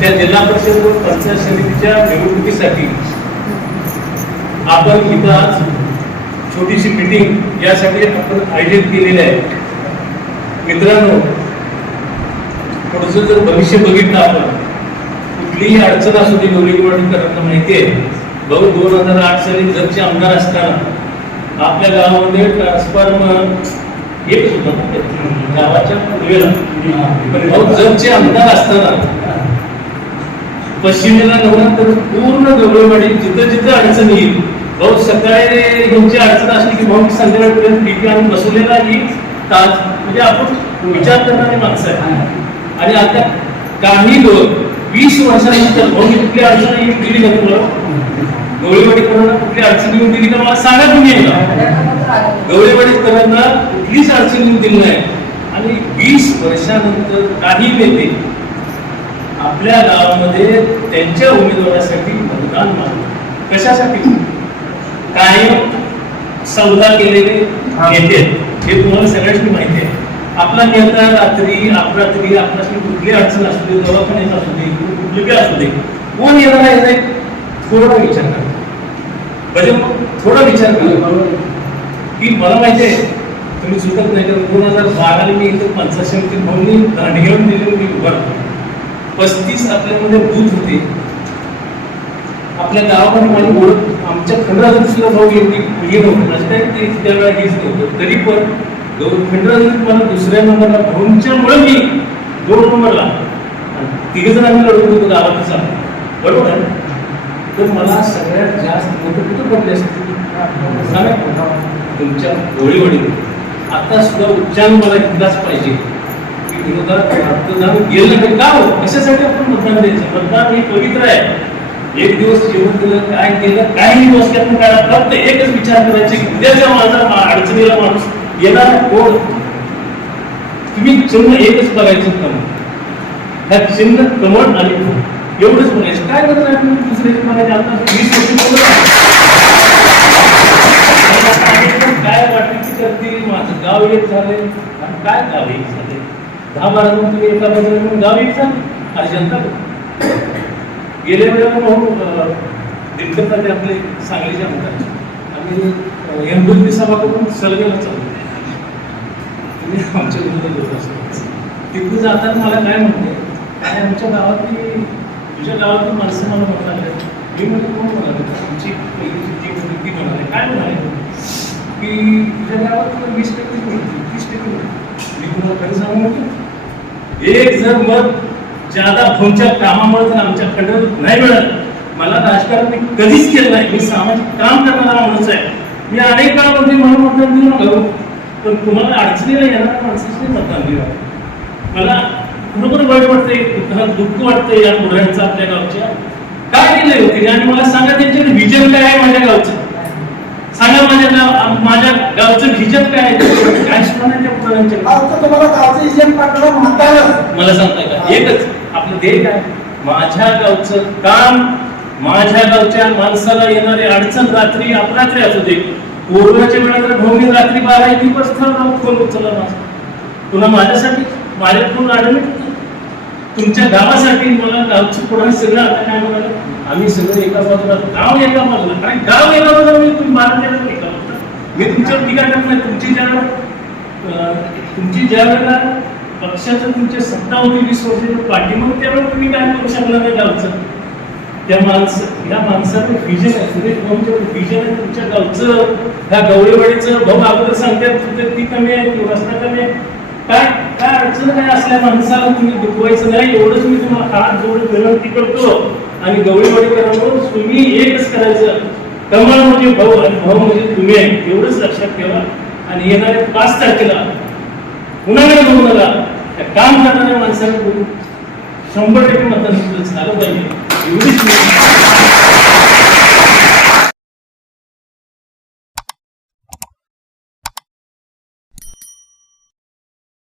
त्या जिल्हा परिषद व पंचायत समितीच्या निवडणुकीसाठी आपण इथं आज छोटीशी मीटिंग यासाठी आपण आयोजित केलेली आहे. मित्रांनो, थोडंसं जर भविष्य बघितलं आपण, कुठलीही अडचण असू दे गवळीवाडीकरांना माहिती आहे. भाऊ 2008 साली जगचे आमदार असताना आपल्या गावामध्ये ट्रान्सफॉर्मर एक होतं गावाच्या पूर्वेला. भाऊ जगचे आमदार असताना पश्चिमेला नव्हतं पूर्ण गवळीवाडी जिथं जिथं अडचण येईल, भाऊ सकाळी ह्यांची अडचण असली की भाऊ संध्याकाळपर्यंत पीपी आणून बसवलेला की ताज, म्हणजे आपण विचार करणारी माणसं आहे. आणि आता काही लोक 20 वर्षानंतर भाऊ कुठली अडचण येऊन दिली का तुला, गवळीवाडीकरांना कुठली अडचण येऊन दिली का मला सांगा तुम्ही. गवळीवाडीकरांना कुठलीच अडचण येऊन दिली नाही. आणि 20 वर्षानंतर काही नेते आपल्या गावामध्ये त्यांच्या उमेदवारासाठी मतदान मागतात. कशासाठी? कायम सौदा केलेले नेते, हे तुम्हाला सगळ्यांनी माहिती आहे. आपला नेता रात्री अपरात्री आपल्याला कुठली अडचण असू दे, दवाखान्यात असू दे, कुठली असू दे, कोण येणार आहे थोडा विचार करा. म्हणजे थोडा विचार करा की मला माहिती आहे तुम्ही चुकत नाही. कारण 2012 मी इथे पंचायत समितीत भाऊंनी दांडघेऊन दिले, मी उभारतो. 35 आपल्यामध्ये बूथ होते. आपल्या गावामध्ये माझी ओळख आमच्या खंडराजात सुद्धा भाऊ येत होते, ते त्यावेळेला हेच नव्हतं. तरी पण खंडराजात मला दुसऱ्या नंबरला भाऊंच्यामुळे मी 2 नंबरला, 3 जण आम्ही लढवत होतो गावातच, बरोबर आहे. तर मला सगळ्यात जास्त मतं कुठं पडले असते तुमच्या गवळीवाडी. आता सुद्धा उच्चार मला इतकाच पाहिजे की मतदान गेलं नाही का हो, कशासाठी आपण मतदान द्यायचं. मतदान हे पवित्र आहे. एक दिवस जेवण केलं, काय केलं, काही दिवस त्यातून काय, फक्त एकच विचार करायचे की उद्याच्या माझा अडचणीला माणूस येणार कोण. तुम्ही चिन्ह एकच बघायचं, कमळ. ह्या चिन्ह कमळ आणि एवढंच बघायचं. काय करत आहे तुम्ही दुसऱ्याची म्हणायचे. आता 20 काय वाटण्याची करतील, माझं गाव एक झाले. आणि काय गाव एक झाले, 10-12 जण तुम्ही एका बाजूला म्हणून गाव एक झाले. आणि जनता गेल्या वेळेला भाऊ दिनकरसाठी आपले सांगलीचे आमदार आम्ही एमबुद्धी सभा करून सलगेला चालू तुम्ही आमच्या विरोधात होत असतो. तिकडे जाताना मला काय म्हणते, काय आमच्या गावातली तुझ्या गावातली माणसं मला म्हणाले. मी म्हणजे कोण म्हणाले, आमची पहिलीची टीम होती ती म्हणाले. काय म्हणाले की तुझ्या गावात 20% होती, 30% होती. मी तुम्हाला खरं सांगू म्हणतो, एक जर मत ज्यादा भाऊंच्या कामामुळे जर आमच्या खंडात नाही मिळत. मला राजकारण मी कधीच केलं नाही. मी सामाजिक काम करणारा माणूस आहे. मी अनेक काळामध्ये म्हणून मतदान दिलं नव्हतं, पण तुम्हाला अडचणीला येणाऱ्या माणसाचे मतदान दिलं. मला बरोबर वाईट वाटतंय, दुःख वाटतंय या पुढाऱ्यांचं आपल्या गावच्या. काय केलंय होते आणि मला सांगा त्यांचे व्हिजन काय आहे माझ्या गावचं. सांगा माझ्या गावचं व्हिजन काय आहे, काय सुनाच्या पुढाऱ्यांच्या. मला सांगताय का एकच आपलं ध्येय काय, माझ्या गावचं काम, माझ्या गावच्या माणसाला येणारे अडचण रात्री अपरात्री असू दे. कोरोनाच्या वेळा तर भाऊनी रात्री 12-1 वाजता फोन उचलला माझा, पुन्हा माझ्यासाठी माझ्या फोन ऍडमिट होता. तुमच्या गावासाठी मला गावचं पुढे सगळं. आता काय म्हणाले, आम्ही सगळं एका बाजूला, गाव एका बाजूला. कारण गाव एका बाजूला मी तुम्ही 12 एका बाजूला. मी तुमच्यावर टीका करत नाही. तुमची ज्या वेळेला पक्षाचं तुमच्या सत्ता होती 20 वर्षाच्या पाठीमागे, त्यावेळेला तुम्ही काय करू शकणार नाही गावचं. त्या माणसाचं व्हिजन आहे, सुरेश भाऊंचं व्हिजन आहे तुमच्या गावचं, ह्या गवळीवाडीचं. भाऊ अगोदर सांगतात ती कमी आहे, ती रस्ता कमी आहे. काय काय अडचण काय असल्या माणसाला तुम्ही दुखवायचं नाही, एवढंच मी तुम्हाला हात जोडून विनंती करतो. आणि गवळीवाडीकरांवर तुम्ही एकच करायचं, कमळ म्हणजे भाऊ आणि भाऊ म्हणजे तुम्ही आहे, एवढंच लक्षात ठेवा. आणि येणाऱ्या 5 तारखेला कुणाकडे बघू नका, काम करणाऱ्या माणसाला बघू 100% मतदान झालं पाहिजे. एवढीच